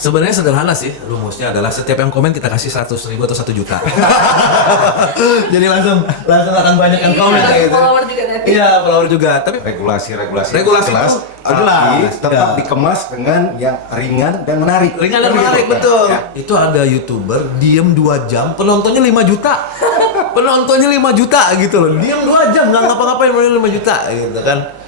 Sebenarnya sederhana sih, rumusnya adalah setiap yang komen kita kasih 100.000 atau 1 juta. Jadi langsung akan banyak yang komen kayak gitu. Follower juga nanti. Iya, follower juga. Tapi Regulasi Regulasi jelas, itu tapi jelas, tetap ya. dikemas dengan yang ringan dan menarik. ringan dan menarik, Gitu. betul. Ya. Itu ada YouTuber diem 2 jam, penontonnya 5 juta. Penontonnya 5 juta gitu loh. Diem 2 jam nggak ngapa-ngapain, penontonnya 5 juta gitu kan.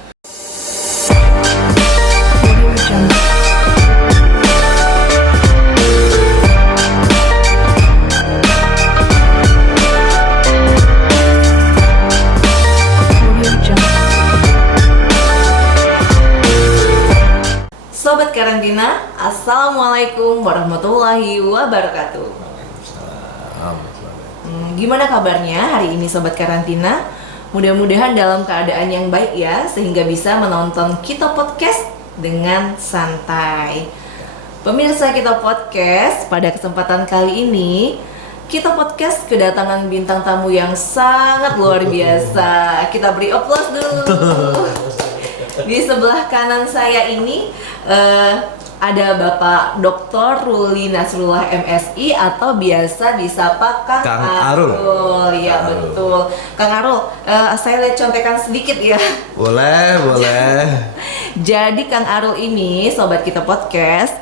Sobat Karantina, Assalamualaikum warahmatullahi wabarakatuh. Gimana kabarnya hari ini Sobat Karantina? Mudah-mudahan dalam keadaan yang baik ya, sehingga bisa menonton Kita Podcast dengan santai. Pemirsa Kita Podcast, pada kesempatan kali ini Kita Podcast kedatangan bintang tamu yang sangat luar biasa. Kita beri aplaus dulu. Di sebelah kanan saya ini ada Bapak Dr. Ruli Nasrullah MSI atau biasa disapa Kang Arul. Iya betul. Kang Arul, saya lihat contekan sedikit ya. Boleh. Jadi Kang Arul ini, Sobat Kita Podcast,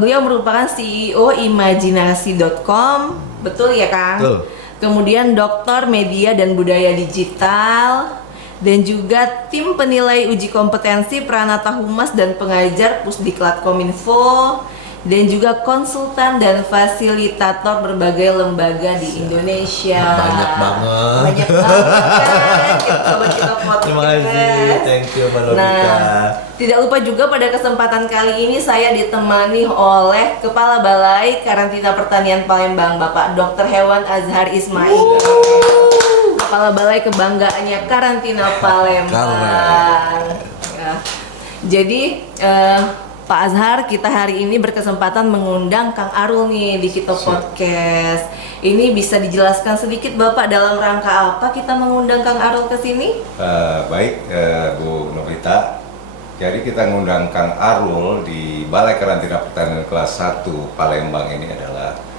beliau merupakan CEO Imajinasi.com, betul ya Kang? Betul. Kemudian Doktor Media dan Budaya Digital, dan juga tim penilai uji kompetensi Pranata Humas dan pengajar Pusdiklat Kominfo, dan juga konsultan dan fasilitator berbagai lembaga di Indonesia. Banyak banget. Banyak banget kan? Sobat Kita Podcast. Terima kasih, thank you Mbak Novita. Nah, tidak lupa juga pada kesempatan kali ini saya ditemani oleh Kepala Balai Karantina Pertanian Palembang, Bapak Dr. Hewan Azhar Ismail. Kepala Balai Kebanggaannya Karantina Palembang. Ya. Jadi Pak Azhar, kita hari ini berkesempatan mengundang Kang Arul nih di Kita Podcast. Ini bisa dijelaskan sedikit Bapak dalam rangka apa kita mengundang Kang Arul ke sini? Baik, Bu Novita. Jadi kita mengundang Kang Arul di Balai Karantina Pertanian kelas 1 Palembang ini adalah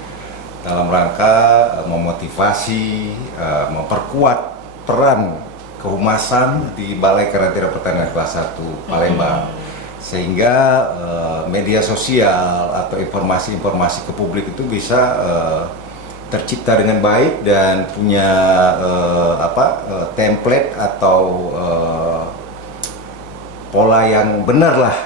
dalam rangka memotivasi, memperkuat peran kehumasan di Balai Karantina Pertanian kelas 1 Palembang. Sehingga media sosial atau informasi-informasi ke publik itu bisa tercipta dengan baik dan punya template atau pola yang benar lah,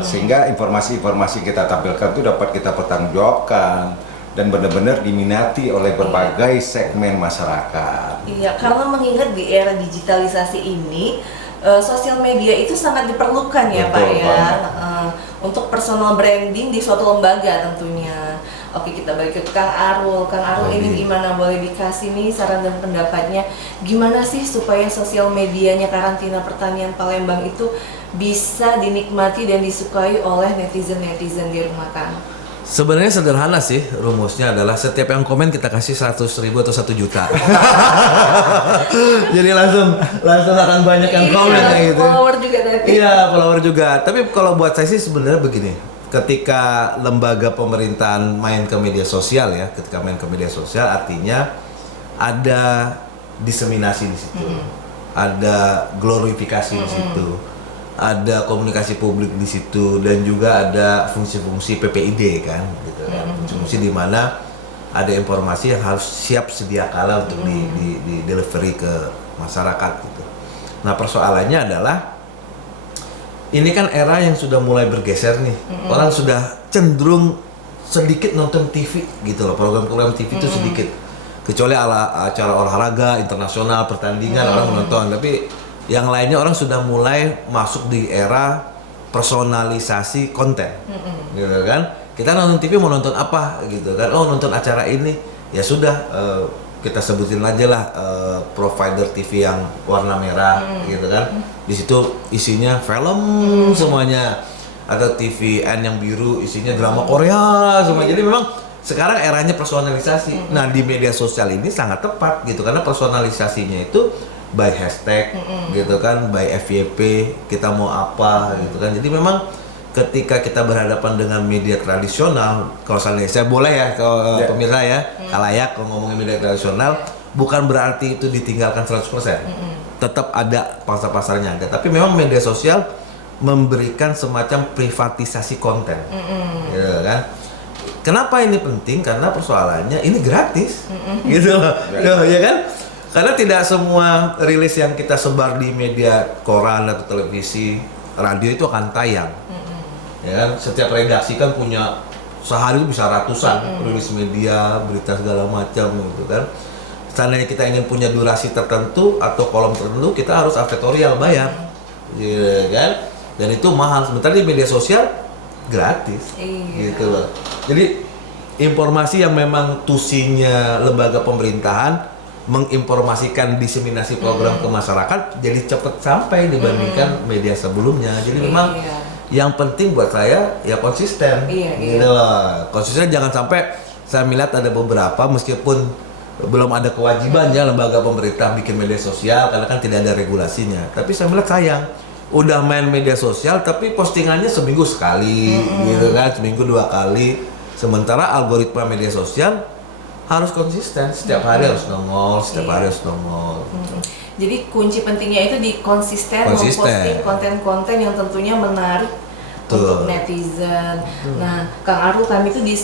sehingga informasi-informasi kita tampilkan itu dapat kita pertanggungjawabkan dan benar-benar diminati oleh berbagai segmen masyarakat. Iya, karena mengingat di era digitalisasi ini, sosial media itu sangat diperlukan ya Betul, Pak ya, Pak. untuk personal branding di suatu lembaga tentunya. Oke, kita balik ke Kang Arul. Kang Arul ini gimana, boleh dikasih nih saran dan pendapatnya, gimana sih supaya sosial medianya Karantina Pertanian Palembang itu bisa dinikmati dan disukai oleh netizen-netizen di rumah Kang? Sebenarnya sederhana sih, rumusnya adalah setiap yang komen kita kasih 100.000 atau 1 juta. Jadi langsung akan banyak yang komen kayak gitu. Follower juga nanti. Iya, follower juga. Tapi kalau buat saya sih sebenarnya begini, ketika lembaga pemerintahan main ke media sosial ya, ketika main ke media sosial artinya ada diseminasi di situ, ada glorifikasi di situ, ada komunikasi publik di situ, dan juga ada fungsi-fungsi PPID kan, gitu kan. Fungsi di mana ada informasi yang harus siap sedia kala untuk di delivery ke masyarakat gitu. Nah, persoalannya adalah ini kan era yang sudah mulai bergeser nih. Orang sudah cenderung sedikit nonton TV gitu loh, program-program TV itu sedikit. Kecuali acara olahraga internasional, pertandingan orang menonton, tapi yang lainnya orang sudah mulai masuk di era personalisasi konten, gitu kan? Kita nonton TV mau nonton apa, gitu kan? Oh, nonton acara ini, ya sudah, kita sebutin aja lah provider TV yang warna merah, gitu kan? Di situ isinya film semuanya, ada TVN yang biru isinya drama Korea semua. Jadi memang sekarang eranya personalisasi. Nah, di media sosial ini sangat tepat gitu, karena personalisasinya itu by hashtag gitu kan, by FYP, kita mau apa gitu kan. Jadi memang ketika kita berhadapan dengan media tradisional, kalau saya boleh ya kalau pemirsa ya, kalayak kalau ngomongin media tradisional, bukan berarti itu ditinggalkan 100%. Tetap ada pasar-pasarnya ada, tapi memang media sosial memberikan semacam privatisasi konten. Gitu kan? Kenapa ini penting? Karena persoalannya ini gratis. Gitu loh. Ya kan? Karena tidak semua rilis yang kita sebar di media koran atau televisi, radio itu akan tayang. Ya kan? Setiap redaksi kan punya sehari itu bisa ratusan rilis media, berita segala macam gitu kan. Seandainya kita ingin punya durasi tertentu atau kolom tertentu, kita harus advertorial bayar. Gitu kan? Dan itu mahal. Sementara di media sosial gratis. Gitu loh. Jadi informasi yang memang tusinya lembaga pemerintahan menginformasikan diseminasi program ke masyarakat jadi cepat sampai dibandingkan media sebelumnya. Jadi memang yang penting buat saya ya konsisten. Gitu loh. Konsisten, jangan sampai saya melihat ada beberapa meskipun belum ada kewajiban ya lembaga pemerintah bikin media sosial karena kan tidak ada regulasinya. Tapi saya melihat sayang, udah main media sosial tapi postingannya seminggu sekali, gitu kan, seminggu 2 kali. Sementara algoritma media sosial harus konsisten, setiap hari harus nongol, setiap hari harus nongol. Jadi kunci pentingnya itu di konsisten memposting konten-konten yang tentunya menarik untuk netizen. Nah, Kang Arul, kami itu di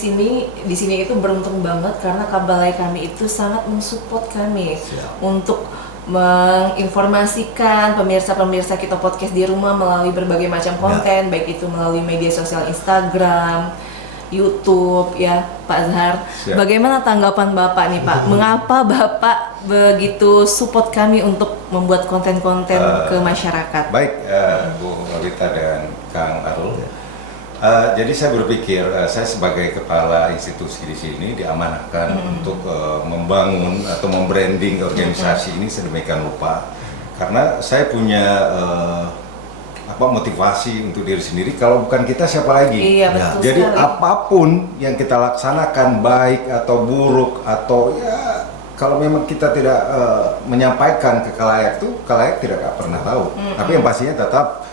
sini itu beruntung banget karena Kabalai kami itu sangat mensupport kami untuk menginformasikan pemirsa-pemirsa kita podcast di rumah melalui berbagai macam konten, baik itu melalui media sosial Instagram, YouTube ya, Pak Zahar. Bagaimana tanggapan Bapak nih, Pak? Mengapa Bapak begitu support kami untuk membuat konten-konten ke masyarakat? Baik, Bu Novita dan Kang Arul. Jadi saya berpikir, saya sebagai kepala institusi di sini diamanahkan untuk membangun atau membranding organisasi ini sedemikian rupa. Karena saya punya motivasi untuk diri sendiri, kalau bukan kita siapa lagi? Iya, betul Jadi sekali. apapun yang kita laksanakan baik atau buruk atau ya kalau memang kita tidak menyampaikan ke khalayak itu, khalayak tidak pernah tahu. Tapi yang pastinya tetap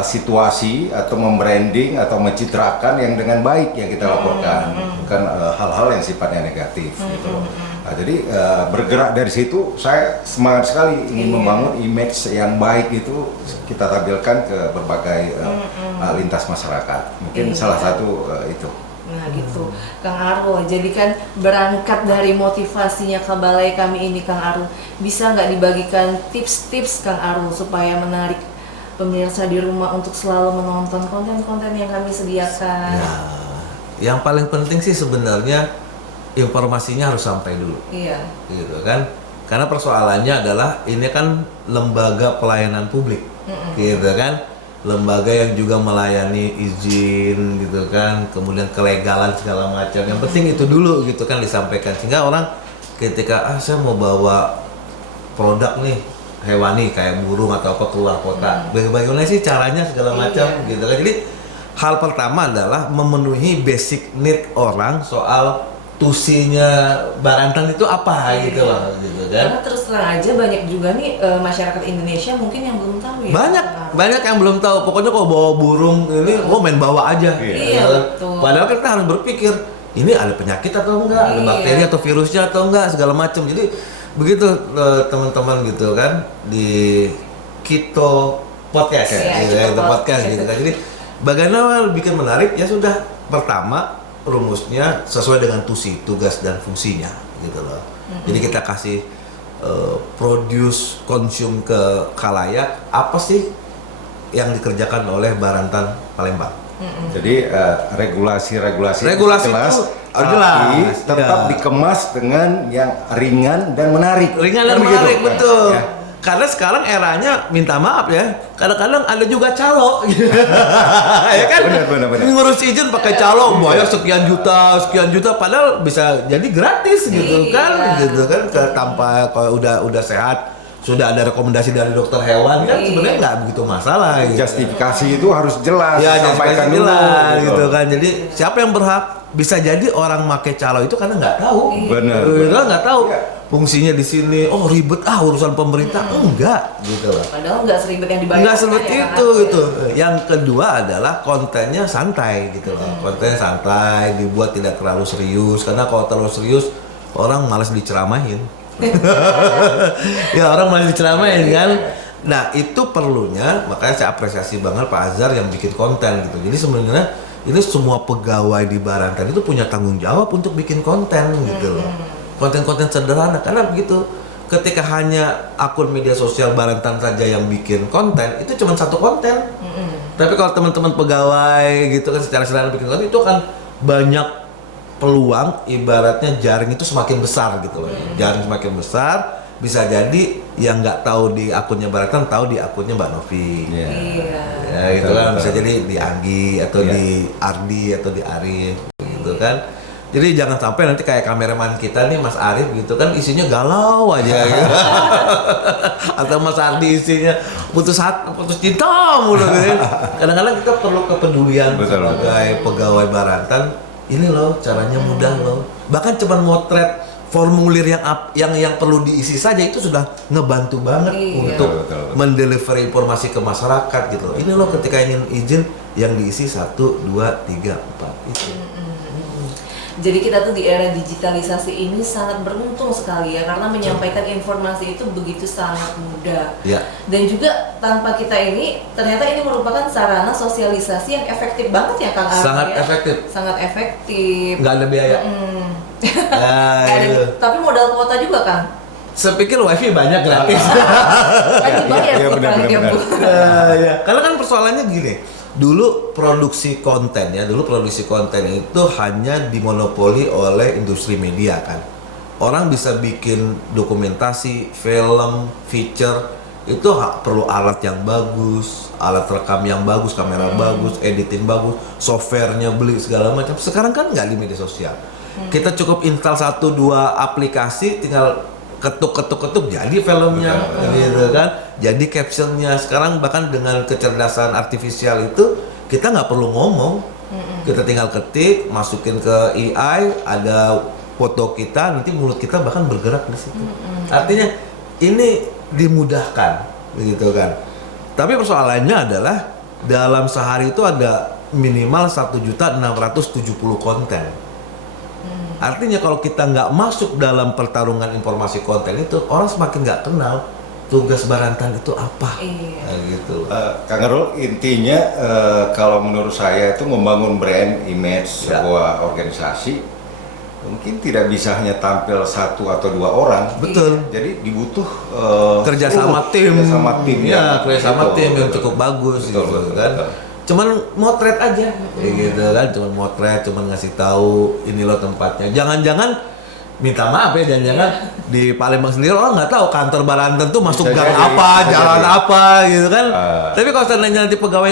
situasi atau membranding atau mencitrakan yang dengan baik yang kita laporkan, bukan hal-hal yang sifatnya negatif gitu loh. Nah, jadi bergerak dari situ saya semangat sekali ingin membangun image yang baik itu kita tampilkan ke berbagai lintas masyarakat. Mungkin salah satu itu. Nah gitu, Kang Arul. Jadi kan berangkat dari motivasinya Kabalai kami ini, Kang Arul, bisa nggak dibagikan tips-tips Kang Arul supaya menarik pemirsa di rumah untuk selalu menonton konten-konten yang kami sediakan? Ya, yang paling penting sih sebenarnya informasinya harus sampai dulu. Iya. Gitu kan? Karena persoalannya adalah ini kan lembaga pelayanan publik. Gitu kan? Lembaga yang juga melayani izin gitu kan, kemudian kelegalan segala macam. Yang penting itu dulu gitu kan disampaikan, sehingga orang ketika saya mau bawa produk nih hewani kayak burung atau apa keluar kota, bagaimana sih caranya segala macam gitu kan. Jadi hal pertama adalah memenuhi basic need orang soal tusinya Barantan itu apa gitu loh, gitu kan. Karena terus terang aja banyak juga nih masyarakat Indonesia mungkin yang belum tahu ya. Banyak yang belum tahu. Pokoknya kalau bawa burung ini, main bawa aja. Iya, betul. Padahal kita harus berpikir ini ada penyakit atau enggak, ada bakteri atau virusnya atau enggak, segala macam. Jadi begitu teman-teman gitu kan di Kito Podcast, podcast gitu kan. Jadi bagaimana bikin menarik ya sudah, pertama rumusnya sesuai dengan tusi, tugas dan fungsinya gitu loh. Jadi kita kasih produce, consume ke khalayak apa sih yang dikerjakan oleh Barantan Palembang. Jadi regulasi Regulasi jelas, itu tapi jelas, tetap dikemas dengan yang ringan dan menarik. Ringan dan Kan begitu? menarik, betul. Ya. Karena sekarang eranya minta maaf ya, kadang-kadang ada juga calo gitu. Ya kan? Benar. Ngurus izin pakai calo, bayar sekian juta, padahal bisa jadi gratis gitu kan, tanpa kalau udah sehat, sudah ada rekomendasi dari dokter hewan kan sebenarnya nggak begitu masalah. Gitu. Justifikasi itu harus jelas, Ya, sampaikan jelas dulu gitu kan. Jadi siapa yang berhak? bisa jadi orang make calo itu karena nggak tahu. Benar. Gitu kan, nggak tahu Iya. fungsinya di sini. Oh ribet urusan pemerintah, enggak gitu loh. Padahal nggak seribet yang dibayangkan. Nggak seribet ya, itu Kak. gitu. Yang kedua adalah kontennya santai gitu loh. Kontennya santai, dibuat tidak terlalu serius. Karena kalau terlalu serius orang malas diceramahin. Ya orang malas diceramahin kan. Nah itu perlunya, makanya saya apresiasi banget Pak Azhar yang bikin konten gitu. Jadi sebenarnya ini semua pegawai di Barantan itu punya tanggung jawab untuk bikin konten gitu loh. Konten-konten sederhana, karena begitu ketika hanya akun media sosial Barantan saja yang bikin konten, itu cuma satu konten. Tapi kalau teman-teman pegawai gitu kan secara sederhana bikin konten, itu akan banyak peluang, ibaratnya jaring itu semakin besar gitu loh. Jaring semakin besar, bisa jadi yang nggak tahu di akunnya Barantan tahu di akunnya Mbak Novi. Iya. Iya. Ya gitu Betul, kan, betul. bisa jadi di Anggi atau Iya. di Ardi atau di Arif gitu kan. Jadi jangan sampai nanti kayak kameraman kita nih Mas Arif gitu kan isinya galau aja gitu. Atau Mas Ardi isinya putus cinta mulu gitu. Kadang-kadang kita perlu kepedulian Betul, sebagai pegawai Barantan. Ini loh caranya mudah loh. Bahkan cuman motret formulir yang perlu diisi saja itu sudah ngebantu banget Iya. untuk Betul. mendeliver informasi ke masyarakat gitu loh. Ini loh ketika ingin izin yang diisi 1, 2, 3, 4 itu. Jadi kita tuh di era digitalisasi ini sangat beruntung sekali ya, karena menyampaikan informasi itu begitu sangat mudah. Ya. Dan juga tanpa kita ini, ternyata ini merupakan sarana sosialisasi yang efektif banget ya Kang Ardi Sangat ya? efektif. Sangat efektif. Nggak ada biaya. Mm. Nah, Nggak ada- itu. tapi modal kuota juga Kang. Saya pikir wifi banyak gratis. Kan dibayar Iya, sih benar, paling benar, ya, Bu. Ya. Karena kan persoalannya gini, dulu produksi konten itu hanya dimonopoli oleh industri media kan. Orang bisa bikin dokumentasi, film, feature itu perlu alat yang bagus, alat rekam yang bagus, kamera bagus, editing bagus, softwarenya beli segala macam. Sekarang kan nggak di media sosial. Kita cukup install 1-2 aplikasi, tinggal ketuk jadi filmnya gitu kan, jadi captionnya. Sekarang bahkan dengan kecerdasan artifisial itu kita nggak perlu ngomong, kita tinggal ketik, masukin ke AI, ada foto kita, nanti mulut kita bahkan bergerak di situ. Artinya ini dimudahkan begitu kan. Tapi persoalannya adalah dalam sehari itu ada minimal 1.670.000 konten. Artinya kalau kita nggak masuk dalam pertarungan informasi konten itu, orang semakin nggak kenal tugas Barantan itu apa. Iya. Nah, gitu. Kang Erul, intinya kalau menurut saya itu membangun brand image Ya. sebuah organisasi mungkin tidak bisa hanya tampil 1 atau 2 orang. Betul. Jadi dibutuh Kerjasama tim. kerjasama tim Ya, kerjasama Betul, tim yang betul. cukup bagus Betul, gitu betul, kan. betul. Cuman motret aja, kayak gitu kan. Cuman motret, cuman ngasih tahu ini loh tempatnya. Jangan-jangan minta maaf ya, jangan-jangan di Palembang sendiri orang nggak tahu kantor Barantan tuh masuk Bisa gang jadi, apa, bisa jalan jadi. apa gitu kan. Tapi kalau seandainya nanti pegawai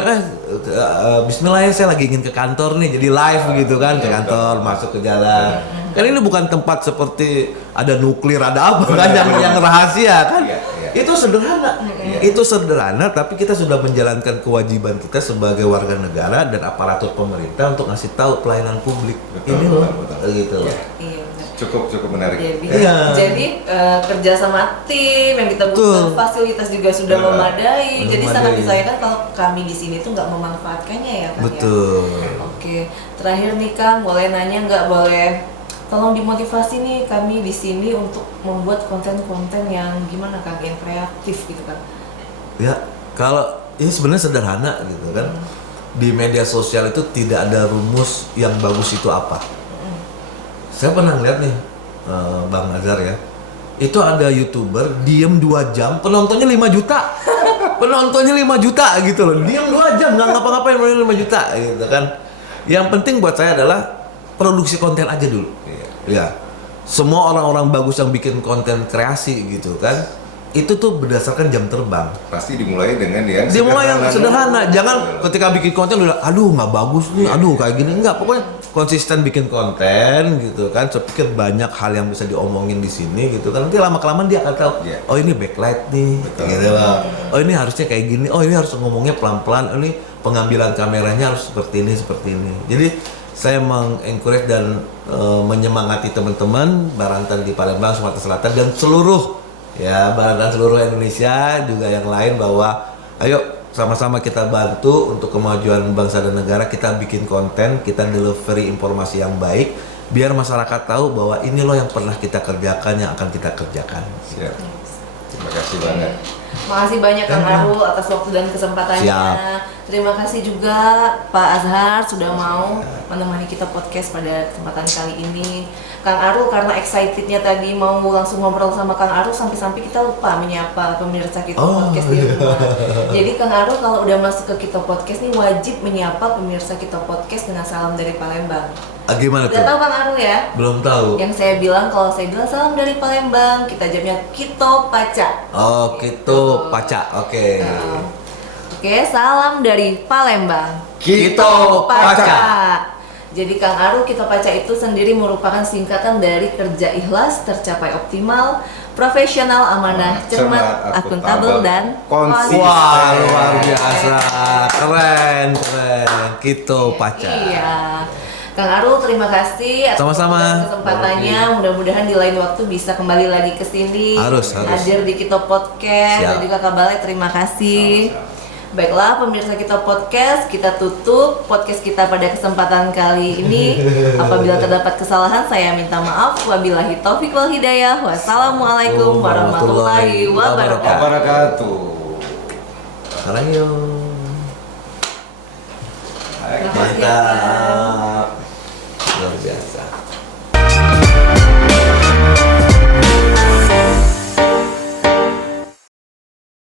Bismillah ya saya lagi ingin ke kantor nih, jadi live gitu kan ke kantor, masuk ke jalan. Kan ini bukan tempat seperti ada nuklir, ada apa kan yang rahasia kan. Iya, iya. Itu sederhana. Itu sederhana, tapi kita sudah menjalankan kewajiban kita sebagai warga negara dan aparatur pemerintah untuk ngasih tahu pelayanan publik. Betul, Ini loh, betul. gitu loh. Iya, benar. Cukup menarik. Jadi, Iya. kerja sama tim yang kita butuhkan, Betul. fasilitas juga sudah Benar. memadai. Jadi Memadai. sangat disayangkan kalau kami di sini tuh nggak memanfaatkannya ya Kang. Ya? Betul. Oke, terakhir nih Kang, boleh nanya nggak? Boleh tolong dimotivasi nih kami di sini untuk membuat konten-konten yang gimana Kang, yang kreatif gitu kan? Ya, kalau ini sebenarnya sederhana gitu kan. Di media sosial itu tidak ada rumus yang bagus itu apa. Saya pernah lihat nih, Bang Azhar ya. Itu ada YouTuber diem 2 jam, penontonnya 5 juta. Penontonnya 5 juta gitu loh. Diem 2 jam nggak ngapa-ngapain, penontonnya 5 juta gitu kan. Yang penting buat saya adalah produksi konten aja dulu. Ya. Semua orang-orang bagus yang bikin konten kreasi gitu kan, itu tuh berdasarkan jam terbang. Pasti dimulai dengan yang Dimulai yang sederhana, dulu. jangan ketika bikin konten udah, aduh nggak bagus nih, aduh kayak gini, enggak. Pokoknya konsisten bikin konten gitu kan. Saya pikir banyak hal yang bisa diomongin di sini gitu kan. Nanti lama-kelamaan dia akan tahu, Iya. oh ini backlight nih, gitu loh. Oh ini harusnya kayak gini, oh ini harus ngomongnya pelan-pelan, oh ini pengambilan kameranya harus seperti ini. Jadi saya mengencourage dan menyemangati teman-teman Barantan di Palembang, Sumatera Selatan dan seluruh Barantan seluruh Indonesia juga yang lain bahwa ayo sama-sama kita bantu untuk kemajuan bangsa dan negara. Kita bikin konten, kita delivery informasi yang baik biar masyarakat tahu bahwa ini loh yang pernah kita kerjakan, yang akan kita kerjakan. Siap. Terima kasih banget. Makasih banyak Kang Arul atas waktu dan kesempatannya. Siap. Terima kasih juga Pak Azhar sudah mau menemani kita podcast pada kesempatan kali ini. Kang Arul karena excitednya tadi mau langsung ngobrol sama Kang Arul sampai-sampai kita lupa menyapa pemirsa kita podcast di rumah. Jadi Kang Arul kalau udah masuk ke kita podcast nih wajib menyapa pemirsa kita podcast dengan salam dari Palembang. Gimana tuh? Udah tahu Kang Arul ya? Belum tahu. Yang saya bilang kalau saya bilang salam dari Palembang, kita jawabnya Kito Paca. Oh, Kito Paca. Oke. Oke, salam dari Palembang. Kito Paca. Jadi Kang Arul, Kito Paca itu sendiri merupakan singkatan dari kerja ikhlas, tercapai optimal, profesional, amanah, cermat, akuntabel, dan konsisten. Wah, luar biasa. Keren. Kito Paca. Iya. Kang Arul, terima kasih atas Sama-sama. kesempatannya. Mudah-mudahan di lain waktu bisa kembali lagi ke sini. Harus. Hadir di Kito Podcast. Siap. Dan juga Kak Balai, terima kasih. Baiklah pemirsa kita podcast, kita tutup podcast kita pada kesempatan kali ini. Apabila terdapat kesalahan saya minta maaf. Wabillahi taufiq wal hidayah. Wassalamualaikum warahmatullahi wabarakatuh. Sekarang yuk. Terima kasih, ya, Kang. Mantap.